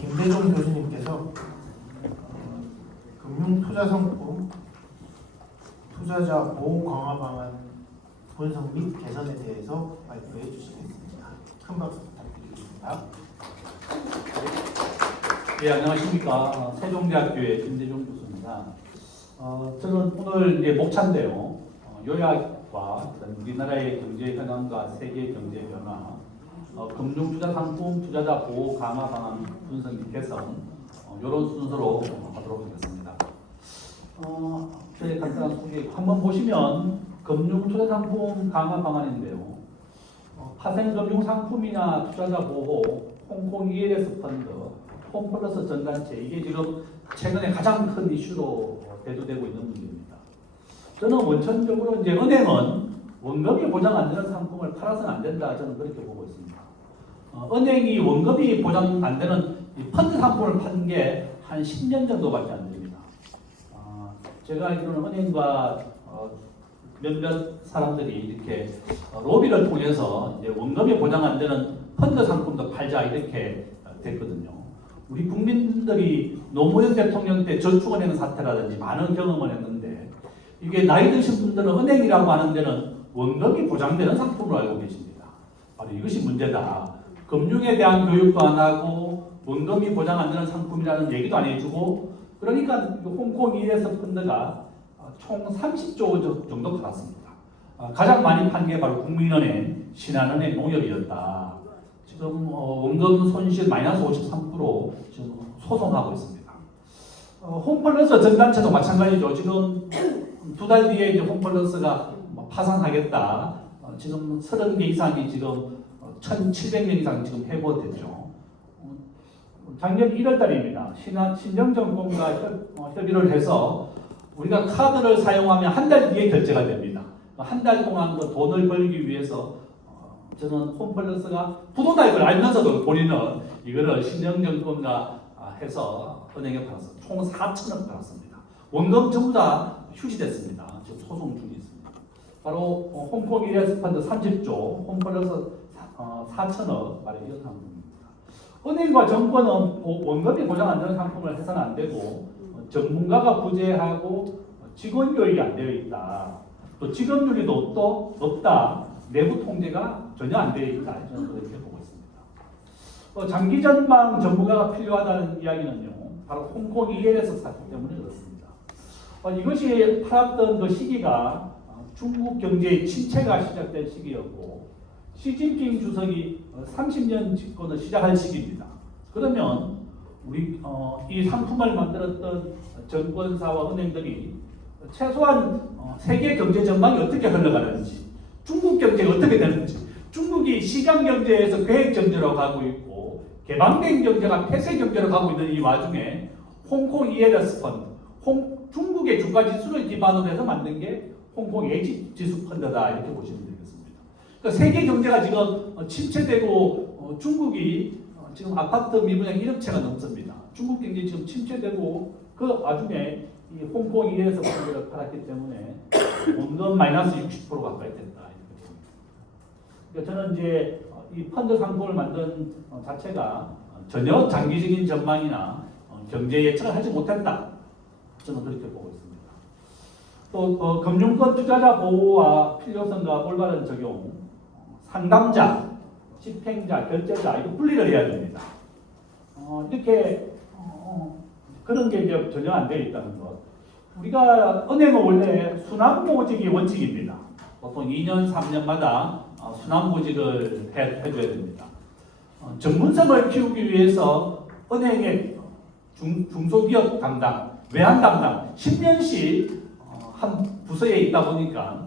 김대중 교수님께서 금융투자상품 투자자 보호 강화 방안 분석 및 개선에 대해서 발표해 주시겠습니다. 큰 박수 부탁드리겠습니다. 예, 안녕하십니까. 세종대학교의 김대중 교수입니다. 저는 오늘 이제 목차인데요. 요약과 우리나라의 경제 현황과 세계 경제 변화, 금융투자상품 투자자 보호 강화 방안 분석 및 개선, 이런 순서로 하도록 하겠습니다. 저의 간단한 소개 한번 보시면 금융투자상품 강화 방안인데요. 파생금융상품이나 투자자 보호, 홍콩 ELS 펀드, 홈플러스 전단체, 이게 지금 최근에 가장 큰 이슈로 대두되고 있는 문제입니다. 저는 원천적으로 이제 은행은 원금이 보장 안 되는 상품을 팔아서는 안 된다, 저는 그렇게 보고 있습니다. 은행이 원금이 보장 안 되는 이 펀드 상품을 파는 게 한 10년 정도밖에 안 됩니다. 제가 알기로는 은행과 몇몇 사람들이 이렇게 로비를 통해서 이제 원금이 보장 안 되는 펀드 상품도 팔자 이렇게 됐거든요. 우리 국민들이 노무현 대통령 때 저축은행 사태라든지 많은 경험을 했는데 이게 나이 드신 분들은 은행이라고 하는 데는 원금이 보장되는 상품으로 알고 계십니다. 바로 이것이 문제다. 금융에 대한 교육도 안 하고 원금이 보장 안 되는 상품이라는 얘기도 안 해주고 그러니까 홍콩 ELS 펀드가 총 30조 정도 팔았습니다. 가장 많이 판 게 바로 국민은행, 신한은행, 농협이었다. 지금 원금 손실 마이너스 53% 지금 소송하고 있습니다. 홈플러스 전단체도 마찬가지죠. 지금 두 달 뒤에 이제 홈플러스가 파산하겠다. 지금 30개 이상이 지금 1,700명 이상 지금 해고됐죠. 작년 1월 달입니다. 신정정권과 협의를 해서 우리가 카드를 사용하면 한 달 뒤에 결제가 됩니다. 한 달 동안 그 돈을 벌기 위해서 저는 홈플러스가 부도다 이걸 알면서도 본인은 이거를 신정정권과 해서 은행에 팔았어요. 총 4천억 팔았습니다. 원금 전부 다 휴지됐습니다. 지금 소송 중에 있습니다. 바로 홍콩 ELS 펀드 30조, 홈플러스 4천억, 바로 이런 상품입니다. 은행과 정권은 원금이 보장 안 되는 상품을 해서는 안 되고 전문가가 부재하고 직원 교육이 안 되어 있다. 또 직원율이 높다. 내부 통제가 전혀 안 되어 있다. 저는 그렇게 보고 있습니다. 장기 전망 전문가가 필요하다는 이야기는요. 바로 홍콩 ELS 사태 때문에 그렇습니다. 이것이 팔았던 그 시기가 중국 경제의 침체가 시작된 시기였고 시진핑 주석이 30년 집권을 시작할 시기입니다. 그러면 우리 이 상품을 만들었던 정권사와 은행들이 최소한 세계 경제 전망이 어떻게 흘러가는지, 중국 경제가 어떻게 되는지, 중국이 시장 경제에서 계획 경제로 가고 있고 개방된 경제가 폐쇄 경제로 가고 있는 이 와중에 홍콩 ELS 펀드, 중국의 주가 지수를 기반으로 해서 만든 게 홍콩 예지 지수 펀드다 이렇게 보시면 되겠습니다. 그러니까 세계 경제가 지금 침체되고 중국이 지금 아파트 미분양 1억 채가 넘습니다. 중국 경제 지금 침체되고 그 와중에 이 홍콩 ELS 펀드를 팔았기 때문에 원금 마이너스 60% 가까이 됐다. 그러니까 저는 이제 이 펀드 상품을 만든 자체가 전혀 장기적인 전망이나 경제 예측을 하지 못했다. 저는 그렇게 보고 있습니다. 또 금융권 투자자 보호와 필요성과 올바른 적용, 상담자, 집행자, 결제자 이거 분리를 해야 됩니다. 이렇게 그런 게 이제 전혀 안 되어 있다는 것. 우리가 은행은 원래 순환보직이 원칙입니다. 보통 2년, 3년마다 순환보직을 해줘야 됩니다. 전문성을 키우기 위해서 은행의 중소기업 담당, 외환 담당 10년씩 한 부서에 있다 보니까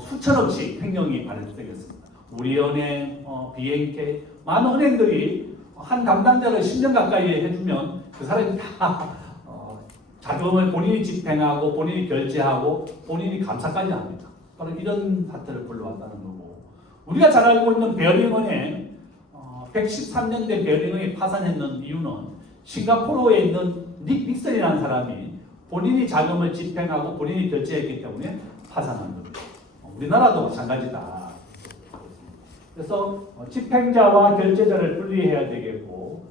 수천억씩 횡령이 발생되겠습니다. 우리은행, BNK 많은 은행들이 한 담당자를 10년 가까이 해주면 그 사람이 다 자금을 본인이 집행하고 본인이 결제하고 본인이 감사까지 합니다. 바로 이런 사태를 불러왔다는 거고 우리가 잘 알고 있는 베어링은행 113년대 베어링은행이 파산했는 이유는 싱가포르에 있는 닉슨이라는 사람이 본인이 자금을 집행하고 본인이 결제했기 때문에 파산한 겁니다. 우리나라도 마찬가지다. 그래서 집행자와 결제자를 분리해야 되겠고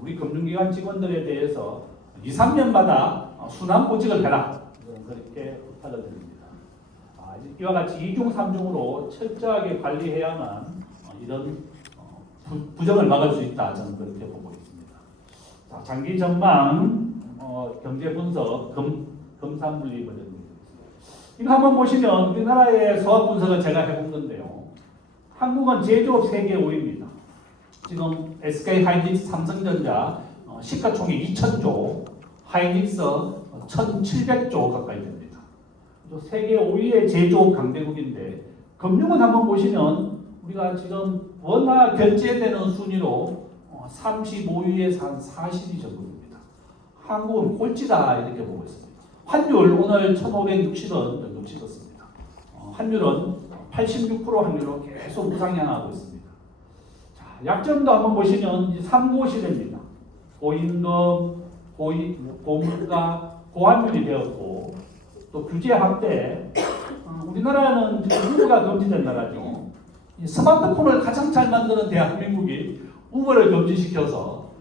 우리 금융기관 직원들에 대해서 2, 3년마다 순환보직을 해라. 그렇게 부탁을 드립니다. 이와 같이 2중, 3중으로 철저하게 관리해야만 이런 부정을 막을 수 있다. 저는 그렇게 보고 있습니다. 자, 장기 전망, 경제 분석, 금산분리 버전. 이거 한번 보시면 우리나라의 소학 분석을 제가 해본 건데요. 한국은 제조업 세계 5위입니다. 지금 SK 하이닉스, 삼성전자 시가총액 2,000조, 하이닉스 1,700조 가까이 됩니다. 세계 5위의 제조업 강대국인데 금융은 한번 보시면 우리가 지금 원화 결제되는 순위로 35위에서 한 40위 정도입니다. 한국은 꼴찌다 이렇게 보고 있습니다. 환율 오늘 1,560원 정도 찍었습니다. 환율은 86% 확률로 계속 우상향하고 있습니다. 자, 약점도 한번 보시면 3고시대입니다. 고임금, 고물가, 고환율이 되었고 또 규제 확대. 우리나라는 지금 우버가 금지된 나라죠. 이 스마트폰을 가장 잘 만드는 대한민국이 우버를 금지시켜서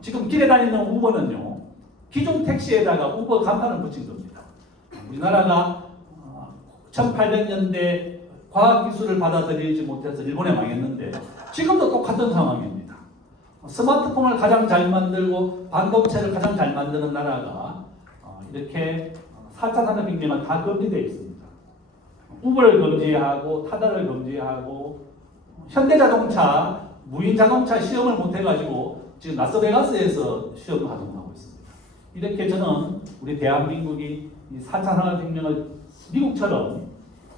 지금 길에 다니는 우버는요. 기존 택시에다가 우버 간판을 붙인 겁니다. 우리나라가 1800년대 과학기술을 받아들이지 못해서 일본에 망했는데 지금도 똑같은 상황입니다. 스마트폰을 가장 잘 만들고 반도체를 가장 잘 만드는 나라가 이렇게 4차 산업혁명은 다 금지되어 있습니다. 우버를 금지하고 타다를 금지하고 현대자동차, 무인자동차 시험을 못해가지고 지금 라스베가스에서 시험을 하동하고 있습니다. 이렇게 저는 우리 대한민국이 4차 산업혁명을 미국처럼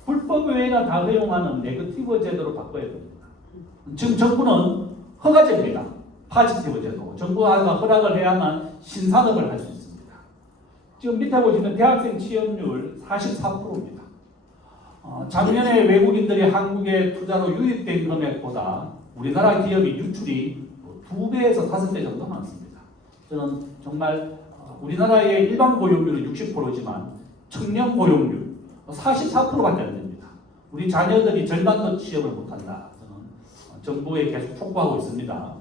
불법 외에는 다 허용하는 네거티브 제도로 바꿔야 됩니다. 지금 정부는 허가제입니다. 파지티브 제도. 정부가 허락을 해야만 신산업을 할 수 있습니다. 지금 밑에 보시면 대학생 취업률 44%입니다. 작년에 외국인들이 한국에 투자로 유입된 금액보다 우리나라 기업이 유출이 2배에서 5배 정도 많습니다. 저는 정말 우리나라의 일반 고용률은 60%지만 청년 고용률 44%밖에 안 됩니다. 우리 자녀들이 절반도 취업을 못한다. 저는 정부에 계속 촉구하고 있습니다.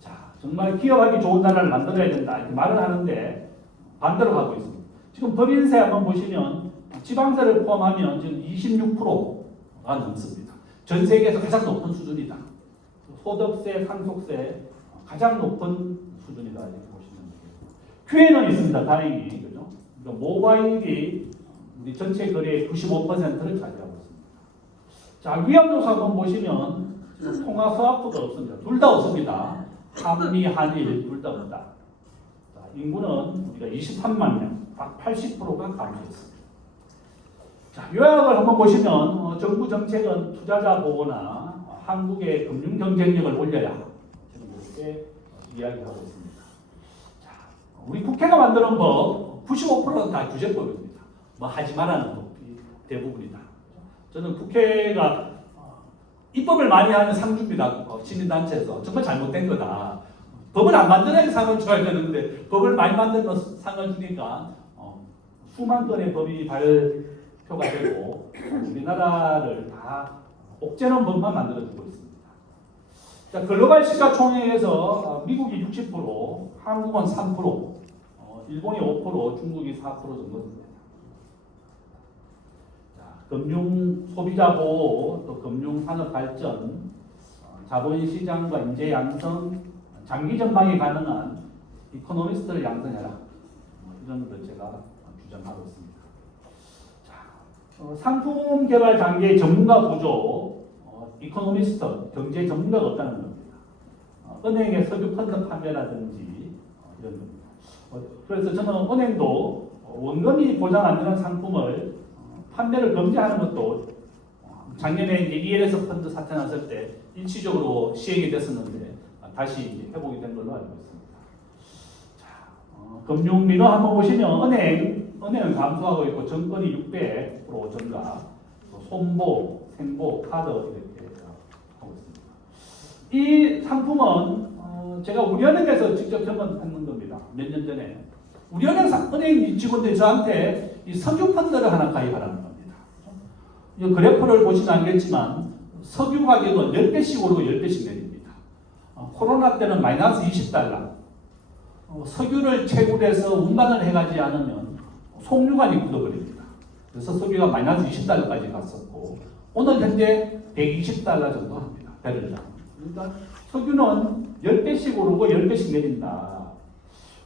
자, 정말 기업하기 좋은 나라를 만들어야 된다. 이렇게 말을 하는데 반대로 가고 있습니다. 지금 법인세 한번 보시면 지방세를 포함하면 지금 26%가 넘습니다. 전 세계에서 가장 높은 수준이다. 소득세, 상속세 가장 높은 수준이다. 이렇게 보시면 되겠고. QA는 있습니다. 다행히. 그죠? 그러니까 모바일이 우리 전체 거래의 95%를 차지하고 있습니다. 자, 위안조사 한번 보시면 통화 스와프가 없습니다. 둘 다 없습니다. 한미, 한일 둘 다 없다. 자, 인구는 우리가 23만 명, 딱 80%가 감소했습니다. 자, 요약을 한번 보시면 정부 정책은 투자자 보호나 한국의 금융 경쟁력을 올려야 이렇게 이야기하고 있습니다. 자, 우리 국회가 만드는 법 95%는 다 규제법입니다. 뭐 하지 말라는 법이 대부분이다. 저는 국회가 입법을 많이 하는 상주입니다. 시민단체에서 정말 잘못된 거다. 법을 안 만드는 상을 줘야 되는데 법을 많이 만들면 상을 주니까 수만 건의 법이 발표가 되고 우리나라를 다 옥죄는 법만 만들어주고 있습니다. 자, 글로벌 시가총액에서 미국이 60%, 한국은 3%, 일본이 5%, 중국이 4% 정도 됩니다. 자, 금융 소비자 보호, 또 금융 산업 발전, 자본시장과 인재 양성, 장기 전망이 가능한 이코노미스트를 양성해라. 이런 것을 제가 주장하고 있습니다. 자, 상품 개발 단계의 전문가 구조, 이코노미스트, 경제 전문가가 없다는 겁니다. 은행의 석유 펀드 판매라든지 이런 겁니다. 그래서 저는 은행도 원금이 보장 안 되는 상품을 판매를 금지하는 것도 작년에 ELS 펀드 사태 났을 때 일시적으로 시행이 됐었는데 다시 회복이 된 걸로 알고 있습니다. 자, 금융 민원 한번 보시면 은행은 감소하고 있고 정권이 600% 증가, 손보, 생보, 카드 이렇게 하고 있습니다. 이 상품은 제가 우리은행에서 직접 경험했는 겁니다. 몇 년 전에 은행 직원들이 저한테 이 석유 펀드를 하나 가입하라는 겁니다. 이 그래프를 보시면 알겠지만 석유 가격은 10배씩 오르고 10배씩 내립니다. 코로나 때는 마이너스 20달러, 석유를 채굴해서 운반을 해가지 않으면 송유관이 굳어버립니다. 그래서 석유가 마이너스 20달러까지 갔었고 오늘 현재 120달러 정도 합니다. 배럴당. 그러니까 석유는 10배씩 오르고 10배씩 내린다.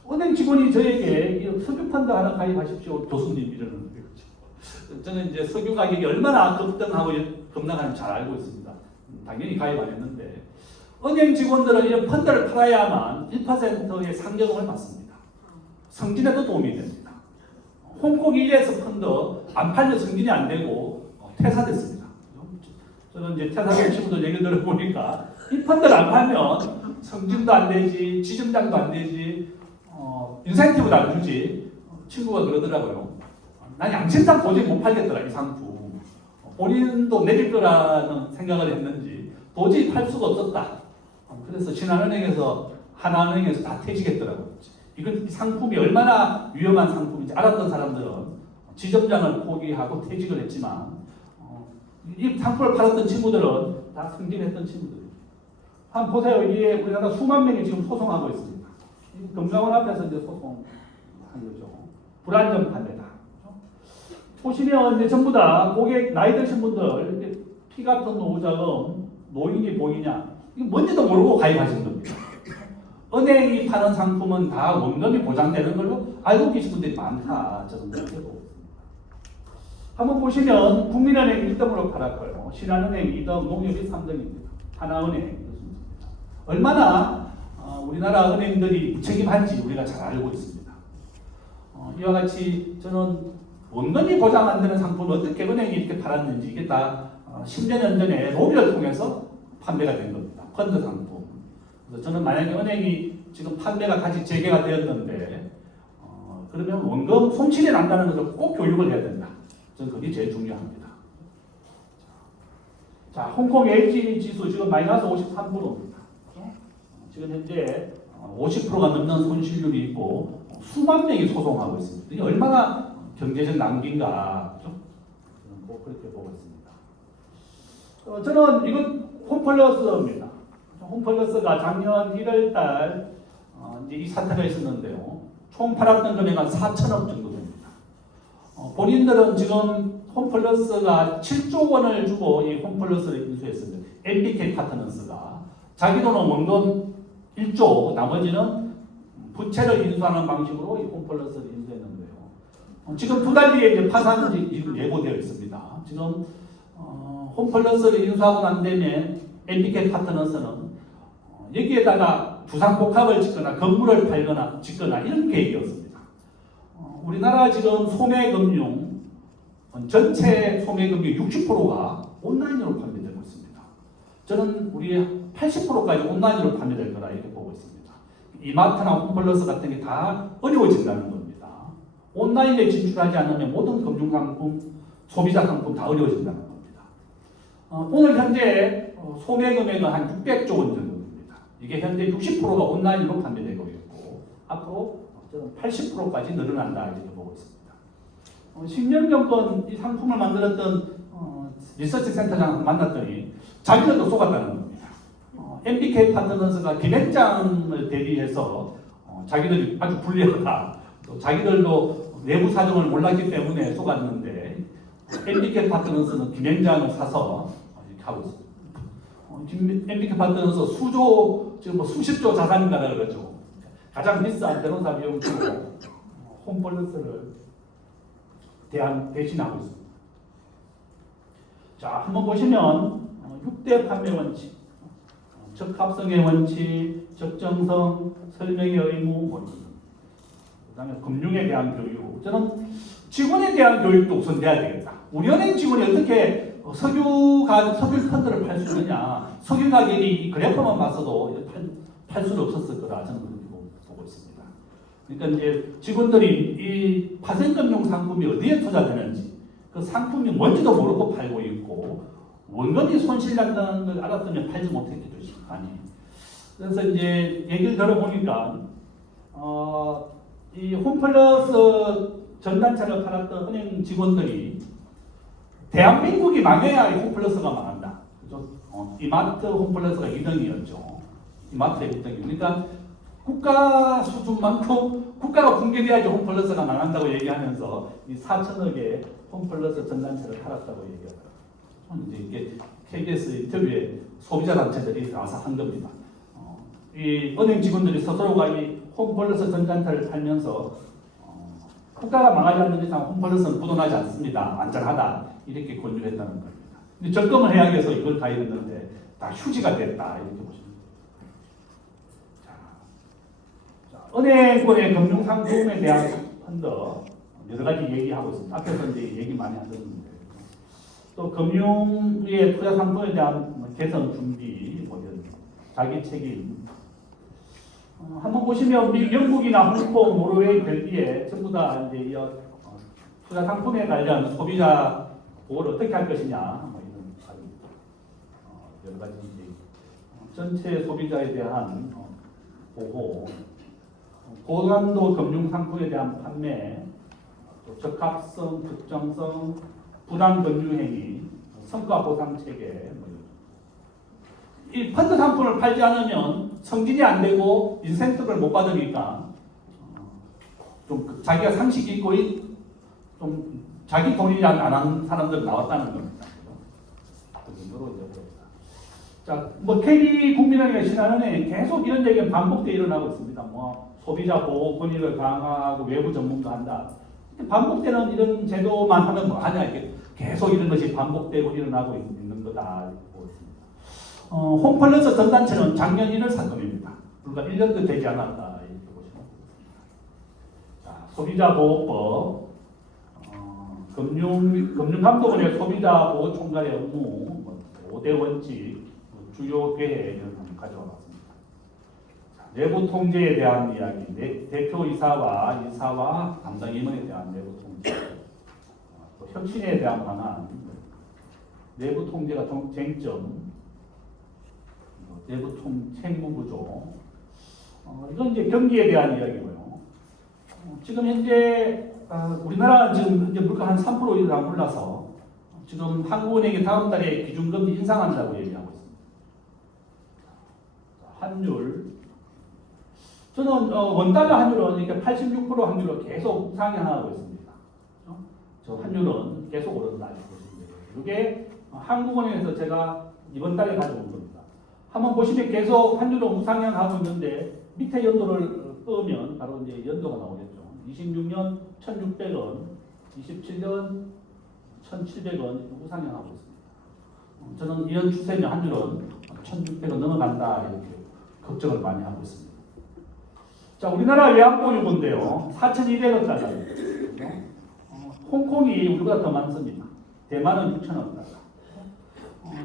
은행 직원이 저에게 석유 펀드 하나 가입하십시오. 교수님 이러는 거예요. 저는 이제 석유 가격이 얼마나 급등하고 급락하는지 잘 알고 있습니다. 당연히 가입 안 했는데 은행 직원들은 이런 펀드를 팔아야만 1%의 상여금을 받습니다. 승진에도 도움이 됩니다. 홍콩 ES 펀드 안 팔면 승진이 안 되고 퇴사됐습니다. 저는 이제 퇴사된 친구들 얘기 들어보니까 이 펀드를 안 팔면 승진도 안 되지, 지점장도 안 되지, 인센티브도 안 주지. 친구가 그러더라고요. 난 양심상 도저히 못 팔겠더라 이 상품. 본인도 내릴 거라는 생각을 했는지 도저히 팔 수가 없었다. 그래서 신한은행에서 하나은행에서 다 퇴직했더라고요. 이건 이 상품이 얼마나 위험한 상품인지 알았던 사람들은 지점장을 포기하고 퇴직을 했지만 이 상품을 팔았던 친구들은 다 승진했던 친구들이에요. 한번 보세요. 이게 우리나라 수만 명이 지금 소송하고 있습니다. 금감원 앞에서 이제 소송한 거죠. 불안전 판매다. 보시면 이제 전부 다 고객 나이 드신 분들 피 같은 노후자금 노인이 보이냐 이거 뭔지도 모르고 가입하신 겁니다. 은행이 파는 상품은 다 원금이 보장되는 걸로 알고 계신 분들이 많다. 저는 그렇게 보고 있습니다. 한번 보시면 국민은행 1등으로 팔았고요. 신한은행 2등, 농협이 3등입니다. 하나은행 얼마나 우리나라 은행들이 무책임한지 우리가 잘 알고 있습니다. 이와 같이 저는 원금이 보장 안 되는 상품을 어떻게 은행이 이렇게 팔았는지 이게 다 10년 전에 로비를 통해서 판매가 된 겁니다. 펀드 상품. 그래서 저는 만약에 은행이 지금 판매가 다시 재개가 되었는데 그러면 원금 손실이 난다는 것을 꼭 교육을 해야 된다. 저는 그게 제일 중요합니다. 자, 홍콩 LG 지수 지금 마이너스 53%입니다. 지금 현재 50%가 넘는 손실률이 있고 수만 명이 소송하고 있습니다. 이게 얼마나 경제적 낭비인가 저는 뭐 그렇게 보고 있습니다. 저는 이건 홈플러스입니다. 홈플러스가 작년 1월달 이제 이 사태가 있었는데요. 총 팔았던 금액은 4천억 정도 됩니다. 본인들은 지금 홈플러스가 7조 원을 주고 이 홈플러스를 인수했습니다. MBK 파트너스가 자기 돈은 원금 1조, 나머지는 부채를 인수하는 방식으로 이 홈플러스를 인수했는데요. 지금 2달 뒤에 이제 파산이 지금 예고되어 있습니다. 지금 홈플러스를 인수하고 난 다음에 MBK 파트너스는 여기에다가 주상복합을 짓거나 건물을 팔거나 짓거나 이런 계획이었습니다. 우리나라 지금 소매금융 전체 소매금융 60%가 온라인으로 판매되고 있습니다. 저는 우리 80%까지 온라인으로 판매될 거라 이렇게 보고 있습니다. 이마트나 홈플러스 같은 게 다 어려워진다는 겁니다. 온라인에 진출하지 않으면 모든 금융상품, 소비자 상품 다 어려워진다는 겁니다. 오늘 현재 소매 금액은 한 600조 원 정도입니다. 이게 현재 60%가 온라인으로 판매되고 있고 앞으로 저는 80%까지 늘어난다 이렇게 보고 있습니다. 10년 정도 이 상품을 만들었던 리서치 센터장을 만났더니 자기들도 속았다는 겁니다. MBK 파트너스가 기획장을 대리해서 자기들이 아주 불리하다. 또 자기들도 내부 사정을 몰랐기 때문에 속았는데 MBK 파트너스는 기획장을 사서 이렇게 하고 있습니다. MBK 파트너스 수조 지금 뭐 수십조 자산인가라 그러죠. 가장 비싼 변호사 비용 주고 홈플러스를 대신하고 있습니다. 자, 한번 보시면 6대 판매 원칙, 적합성의 원칙, 적정성, 설명의 의무 원칙, 그다음에 금융에 대한 교육. 저는 직원에 대한 교육도 우선돼야 되겠다. 우리 은행 직원이 어떻게 석유 펀드를 팔 수 있느냐? 석유 가격이 그래프만 봤어도 팔 수는 없었을 거라 저는 그렇게 보고 있습니다. 그러니까 이제 직원들이 이 파생금융 상품이 어디에 투자되는지 그 상품이 뭔지도 모르고 팔고 있고 원금이 손실난다는 걸 알았으면 팔지 못했겠죠. 아니. 그래서 이제 얘기를 들어보니까 이 홈플러스 전단차를 팔았던 은행 직원들이 대한민국이 망해야 이 홈플러스가 망한다. 그죠? 이마트 홈플러스가 2등이었죠. 이마트가 1등이. 그러니까 국가 수준만큼 국가가 붕괴돼야지 홈플러스가 나간다고 얘기하면서 이 4천억의 홈플러스 전단체를 팔았다고 얘기하더라고요. 이제 이게 KBS 인터뷰에 소비자 단체들이 와서 한 겁니다. 이 은행 직원들이 스스로가 이 홈플러스 전단체를 팔면서 국가가 망하지 않는 이상 홈플러스는 부도나지 않습니다. 안전하다 이렇게 권유했다는 겁니다. 근데 적금을 해야 해서 이걸 가입했는데 다 휴지가 됐다 이렇게 보시면 됩니다. 은행권의 금융상품에 대한 펀드 여러 가지 얘기하고 있습니다. 앞에서 이제 얘기 많이 하셨는데 또 금융의 투자 상품에 대한 개선 준비, 뭐 자기 책임. 한번 보시면 영국이나 홍콩, 노르웨이, 벨기에 전부 다 이제 이 투자 상품에 관련 소비자 보호를 어떻게 할 것이냐 뭐 이런 여러 가지 이제 전체 소비자에 대한 보호. 고난도 금융 상품에 대한 판매, 또 적합성, 특정성, 부당 금융 행위, 성과 보상 체계. 이 펀드 상품을 팔지 않으면 승진이 안 되고 인센티브를 못 받으니까 좀 자기가 상식이 있고 좀 자기 돈이 안 하는 사람들 나왔다는 겁니다. 자, 뭐 KB 국민은행의 신한은행 계속 이런 얘기는 반복돼 일어나고 있습니다. 뭐 소비자 보호 권익을 강화하고 외부 전문가 한다. 반복되는 이런 제도만 하면 뭐 하냐 이게 계속 이런 것이 반복되고 일어나고 있는 거다 이렇게 보고 있습니다. 홈플러스 전단체는 작년 1월 사건입니다. 불과 1년도 되지 않았다 이렇게 보시면 됩니다. 자, 소비자보호법, 금융감독원의 소비자보호총괄의 업무, 5대 원칙, 주요 계획을 가져왔습니다. 내부 통제에 대한 이야기, 대표이사와 이사와 담당 임원에 대한 내부 통제, 또 혁신에 대한 방안, 내부 통제가 쟁점, 내부 책무 구조, 이건 이제 경기에 대한 이야기고요. 지금 현재 우리나라 지금 이제 물가 한 3% 이상 올라서 지금 한국은행이 다음 달에 기준금리 인상한다고 얘기하고 있습니다. 환율. 저는 원달러 환율은 이렇게 86% 환율로 계속 우상향하고 있습니다. 저 환율은 계속 오른다 이렇게 보시면 돼요. 이게 한국은행에서 제가 이번 달에 가져온 겁니다. 한번 보시면 계속 환율은 우상향하고 있는데 밑에 연도를 끄면 바로 이제 연도가 나오겠죠. 26년 1,600원, 27년 1,700원 우상향하고 있습니다. 저는 이런 추세면 환율은 1,600원 넘어간다 이렇게 걱정을 많이 하고 있습니다. 자, 우리나라 외환보유고인데요. 4,200억 달러입니다. 홍콩이 우리보다 더 많습니다. 대만은 6,000억 달러.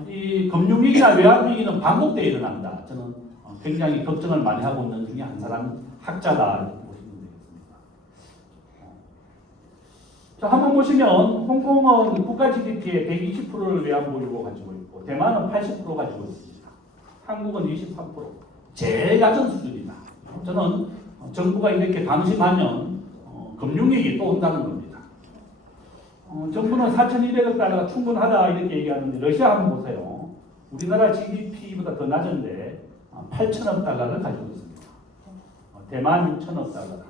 이 금융위기나 외환위기는 반복되어 일어난다. 저는 굉장히 걱정을 많이 하고 있는 중에 한 사람 학자다 이렇게 보시면 되겠습니다. 자, 한번 보시면 홍콩은 국가 GDP의 120%를 외환보유고 가지고 있고 대만은 80% 가지고 있습니다. 한국은 23%. 제일 낮은 수준이다. 저는 정부가 이렇게 방심하면 금융위기 또 온다는 겁니다. 정부는 4,200억 달러가 충분하다 이렇게 얘기하는데 러시아 한번 보세요. 우리나라 GDP보다 더 낮은데 8,000억 달러를 가지고 있습니다. 대만 6,000억 달러다.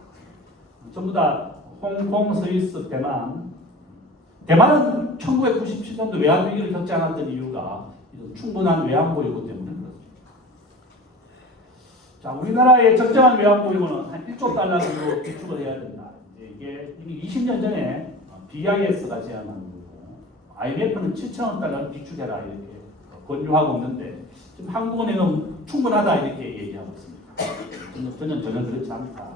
전부 다 홍콩, 스위스, 대만. 대만은 1997년도 외환위기를 겪지 않았던 이유가 충분한 외환보유고 때문에 그렇습니다. 자, 우리나라의 적정한 외환보유고는 한 1조 달러 정도 비축을 해야 된다. 이게 20년 전에 BIS가 제안한 거고, IMF는 7천억 달러를 비축해라 이렇게 권유하고 있는데 지금 한국은행은 충분하다 이렇게 얘기하고 있습니다. 저는 전혀 그렇지 않다.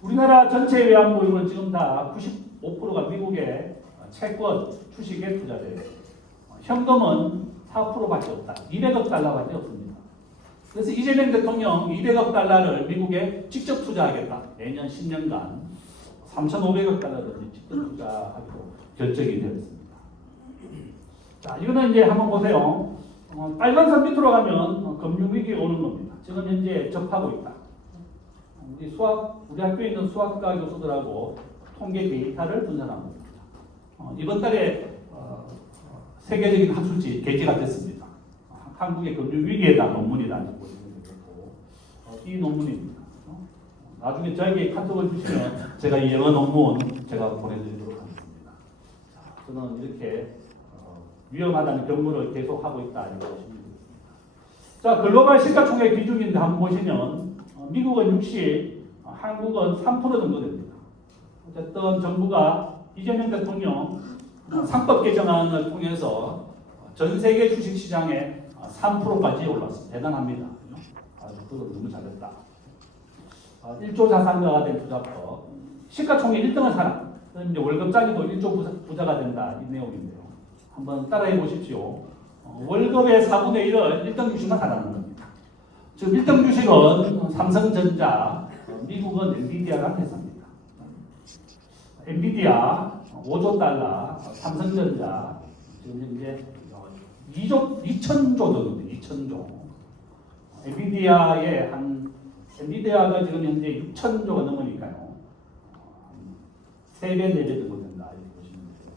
우리나라 전체 외환보유고는 지금 다 95%가 미국의 채권, 주식에 투자돼요. 현금은 4%밖에 없다. 200억 달러밖에 없습니다. 그래서 이재명 대통령 200억 달러를 미국에 직접 투자하겠다. 내년 10년간 3,500억 달러를 직접 투자하기로 결정이 되었습니다. 자, 이거는 이제 한번 보세요. 빨간선 밑으로 가면 금융위기가 오는 겁니다. 지금 현재 접하고 있다. 우리 학교에 있는 수학과 교수들하고 통계 데이터를 분석한 겁니다. 이번 달에 세계적인 학술지 게재가 됐습니다. 한국의 금융위기에 대한 논문이다. 이 논문입니다. 나중에 저에게 카톡을 주시면 제가 이 영어 논문 제가 보내드리도록 하겠습니다. 자, 저는 이렇게 위험하다는 경고를 계속하고 있다 이렇게 보시면 되겠습니다. 자, 글로벌 시가총액 비중인데 한번 보시면 미국은 60, 한국은 3% 정도 됩니다. 어쨌든 정부가 이재명 대통령 상법 개정안을 통해서 전 세계 주식시장에 3%까지 올랐습니다. 대단합니다. 아주 그거 너무 잘했다. 1조 자산가가 된 투자법, 시가총액 1등을 사라. 그럼 이제 월급짜리도 1조 부자가 된다 이 내용인데요. 한번 따라해 보십시오. 월급의 4분의 1을 1등 주식만 사라는 겁니다. 즉 1등 주식은 삼성전자, 미국은 엔비디아라는 회사입니다. 엔비디아 5조 달러, 삼성전자 지금 현재 2천조 정도입니다. 2천조. 엔비디아가 지금 현재 6천조가 넘으니까요. 3배, 4배 정도 된다. 이렇게 보시면 되고.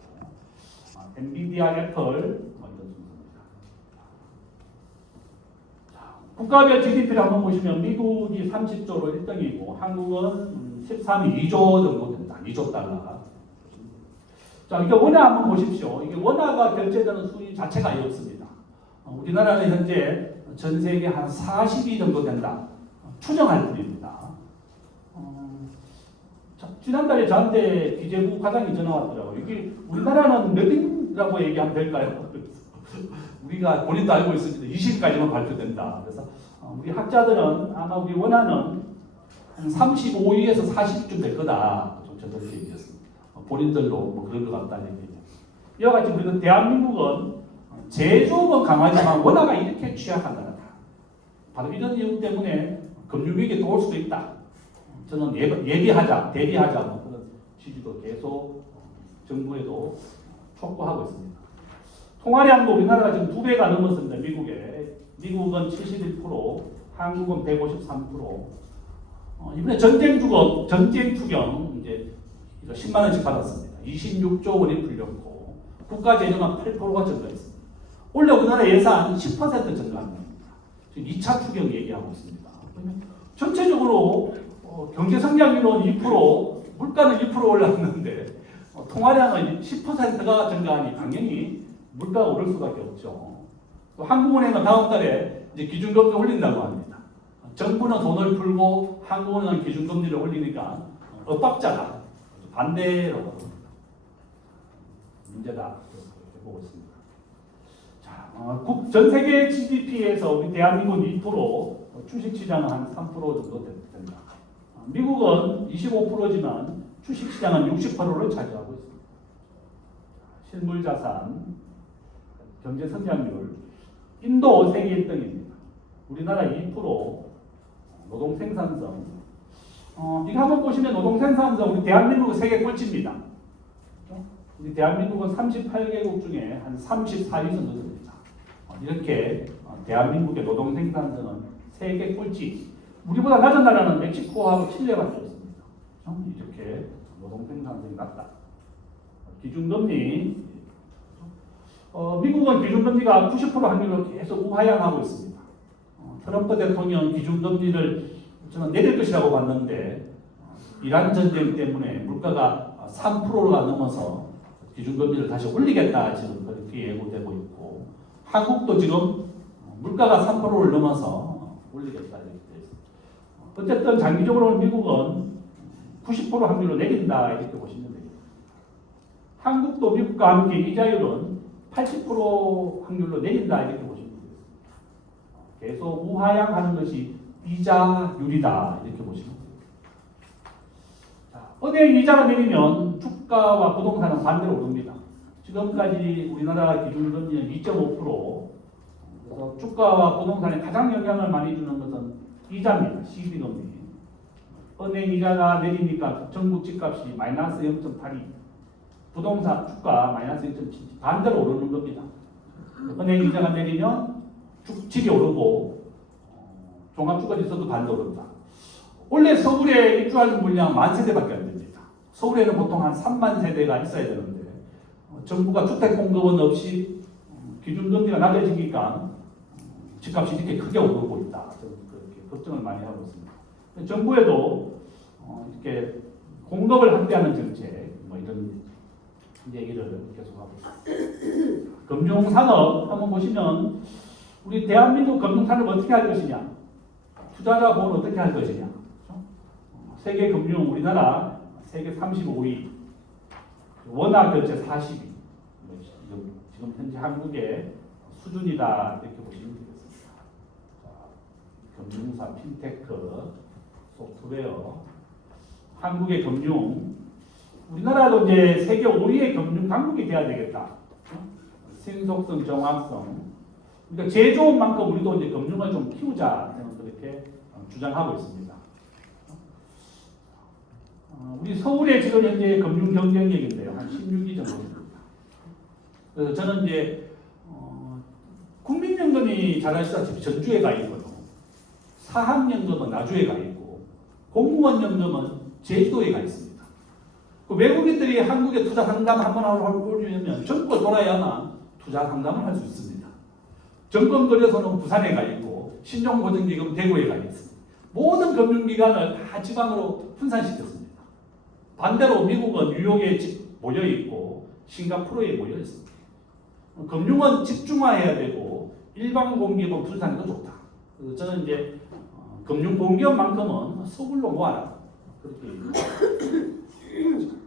엔비디아, 애플, 이런 순서입니다. 국가별 GDP를 한번 보시면 미국이 30조로 1등이고 한국은 13위 2조 정도 된다. 2조 달러. 자, 이게 원화 한번 보십시오. 이게 원화가 결제되는 수입 자체가 아예 없습니다. 우리나라는 현재 전 세계 한 40위 정도 된다. 추정할 뿐입니다. 지난달에 저한테 기재부 과장이 전화 왔더라고요. 이게 우리나라는 몇 위라고 얘기하면 될까요? 우리가 본인도 알고 있습니다. 20위까지만 발표된다. 그래서 우리 학자들은 아마 우리 원화는 한 35위에서 40위쯤 될 거다. 좀 저렇게 얘기했습니다. 본인들도 뭐 그런 것 같다는 얘기예요. 이와 같이 우리는 대한민국은 제조업은 강하지만 원화가 이렇게 취약한 나라다. 바로 이런 이유 때문에 금융위기에 또 올 수도 있다. 저는 대비하자 뭐 그런 취지도 계속 정부에도 촉구하고 있습니다. 통화량도 우리나라가 지금 2배가 넘었습니다. 미국은 71%, 한국은 153%. 이번에 전쟁 투경 이제 10만 원씩 받았습니다. 26조 원이 풀렸고 국가 재정은 8%가 증가했습니다. 원래 우리나라 예산 10% 증가합니다. 지금 2차 추경 얘기하고 있습니다. 전체적으로 경제 성장률은 2%, 물가는 2% 올랐는데 통화량은 10%가 증가하니 당연히 물가가 오를 수밖에 없죠. 또 한국은행은 다음 달에 이제 기준금리 올린다고 합니다. 정부는 돈을 풀고 한국은행은 기준금리를 올리니까 엇박자가 반대로 문제다 이렇게 보고 있습니다. 자, 전 세계 GDP에서 우리 대한민국은 2%, 주식시장은 한 3% 정도 된다. 미국은 25%지만 주식시장은 60%를 차지하고 있습니다. 실물자산, 경제성장률, 인도 세계 1등입니다. 우리나라 2%, 노동생산성. 이거 한번 보시면 노동생산성, 우리 대한민국은 세계 꼴찌입니다. 우리 대한민국은 38개국 중에 한 34위 정도 됩니다. 이렇게 대한민국의 노동생산성은 세계 꼴찌. 우리보다 낮은 나라는 멕시코하고 칠레밖에 없습니다. 이렇게 노동생산성이 낮다. 기준금리. 미국은 기준금리가 90% 확률로 계속 우하향하고 있습니다. 트럼프 대통령 기준금리를 저는 내릴 것이라고 봤는데 이란 전쟁 때문에 물가가 3%가 넘어서 기준금리를 다시 올리겠다 지금 그렇게 예고되고 있고 한국도 지금 물가가 3%를 넘어서 올리겠다 이렇게 되어 있습니다. 어쨌든 장기적으로는 미국은 90% 확률로 내린다 이렇게 보시면 됩니다. 한국도 미국과 함께 이자율은 80% 확률로 내린다 이렇게 보시면 됩니다. 계속 우하향하는 것이 이자율이다 이렇게 보시면 됩니다. 은행 이자가 내리면 주가와 부동산은 반대로 오릅니다. 지금까지 우리나라 기준금리는 2.5%. 그래서 주가와 부동산에 가장 영향을 많이 주는 것은 이자입니다. 시기금리. 은행 이자가 내리니까 전국 집값이 마이너스 0.82. 부동산 주가 마이너스 0.7. 반대로 오르는 겁니다. 은행 이자가 내리면 집이 오르고 종합주거지수도 반대로 오른다. 원래 서울에 입주하는 물량 10,000세대밖에 안 됩니다. 서울에는 보통 한 3만 세대가 있어야 되는데 정부가 주택 공급은 없이 기준금리가 낮아지니까 집값이 이렇게 크게 오르고 있다. 저는 그렇게 걱정을 많이 하고 있습니다. 정부에도 이렇게 공급을 확대하는 정책 뭐 이런 얘기를 계속하고 있습니다. 금융산업 한번 보시면 우리 대한민국 금융산업 어떻게 할 것이냐, 투자자 보호는 어떻게 할 것이냐. 세계 금융 우리나라 세계 35위, 원화 결제 40위. 지금 현재 한국의 수준이다 이렇게 보시면 되겠습니다. 금융사, 핀테크, 소프트웨어, 한국의 금융, 우리나라도 이제 세계 5위의 금융 강국이 돼야 되겠다. 신속성, 정확성. 그러니까 제일 좋은 만큼 우리도 이제 금융을 좀 키우자 그렇게 주장하고 있습니다. 우리 서울의 지금 현재 금융 경쟁력인데요, 한 16위 정도입니다. 그래서 저는 이제 국민연금이 잘 아시다시피 전주에 가 있고요, 사학연금은 나주에 가 있고, 공무원연금은 제주도에 가 있습니다. 그 외국인들이 한국에 투자 상담 한번 하려면 전국을 돌아야만 투자 상담을 할 수 있습니다. 정권거래소는 부산에 가 있고, 신용보증기금 대구에 가 있습니다. 모든 금융기관을 다 지방으로 분산시켰습니다. 반대로 미국은 뉴욕에 모여 있고 싱가포르에 모여 있습니다. 금융은 집중화해야 되고 일반 공기업은 분산해도 좋다. 그래서 저는 이제 금융 공기업만큼은 서울로 모아라 그렇게 얘기합니다.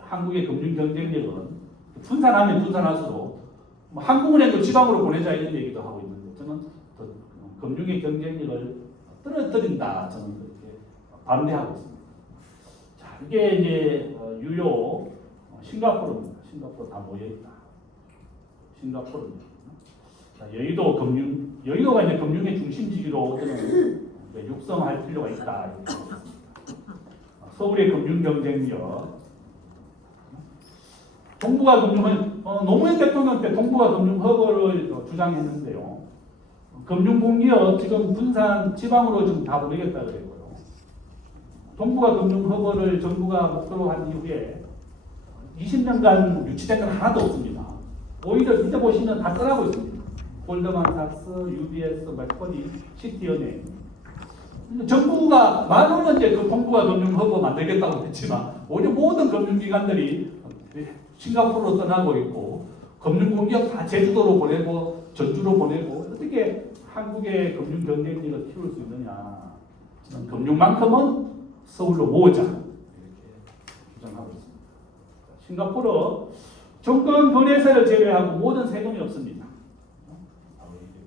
한국의 금융 경쟁력은 분산하면 분산할수록 한국은행도 지방으로 보내자 이런 얘기도 하고 있는데, 저는 금융의 경쟁력을 떨어뜨린다 저는 그렇게 반대하고 있습니다. 이게 이제 뉴욕, 싱가포르입니다. 싱가포르 다 모여 있다. 싱가포르입니다. 여의도 금융, 여의도가 이제 금융의 중심지기로 저는 육성할 필요가 있다. 이렇게 생각합니다. 서울의 금융 경쟁력. 동북아 금융은 노무현 대통령 때 동북아 금융 허브를 주장했는데요. 금융공기업 지금 분산 지방으로 지금 다 보내겠다 그랬고요. 동북아 금융 허브를 정부가 목표로 한 이후에 20년간 유치된 건 하나도 없습니다. 오히려 밑에 보시면 다 떠나고 있습니다. 골드만삭스, UBS, 맥커리, 시티은행. 정부가 말로는 이제 그 동북아 금융 허브 만들겠다고 했지만 오히려 모든 금융기관들이 싱가포르로 떠나고 있고, 금융공기업 다 제주도로 보내고 전주로 보내고, 어떻게 한국의 금융 경쟁력을 키울 수 있느냐. 금융만큼은 서울로 모으자 이렇게 주장하고 있습니다. 싱가포르 정권 거래세를 제외하고 모든 세금이 없습니다.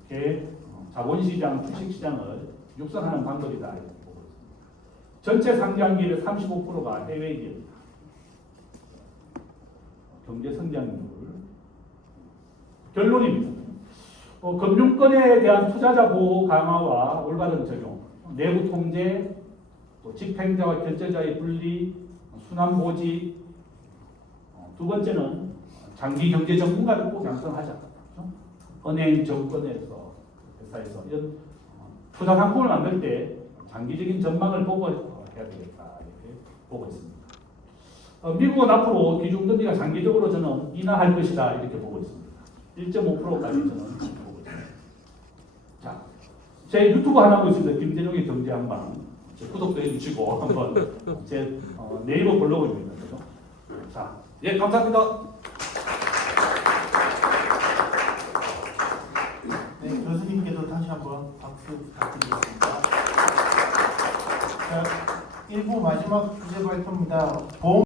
이렇게 자본시장, 주식시장을 육성하는 방법이다 이렇게 보고 있습니다. 전체 상장기업의 35%가 해외 기업입니다. 경제 성장률. 결론입니다. 금융권에 대한 투자자 보호 강화와 올바른 적용, 내부 통제, 또 집행자와 결제자의 분리, 순환 보지. 두 번째는 장기 경제 전문가를 꼭 양성하자. 은행, 정권에서, 회사에서 이런 투자 상품을 만들 때 장기적인 전망을 보고 해야 되겠다 이렇게 보고 있습니다. 미국은 앞으로 기준금리가 장기적으로 저는 인하할 것이다 이렇게 보고 있습니다. 1.5%까지 저는 보고 있습니다. 자, 제 유튜브 하나 하고 있습니다. 김대중의 경제 한방. 구독도 해주시고 한번 제 네이버 블로그입니다. 그죠? 자, 예, 감사합니다. 네, 교수님께도 다시 한번 박수 부탁드리겠습니다. 자, 1부 마지막 주제 발표입니다.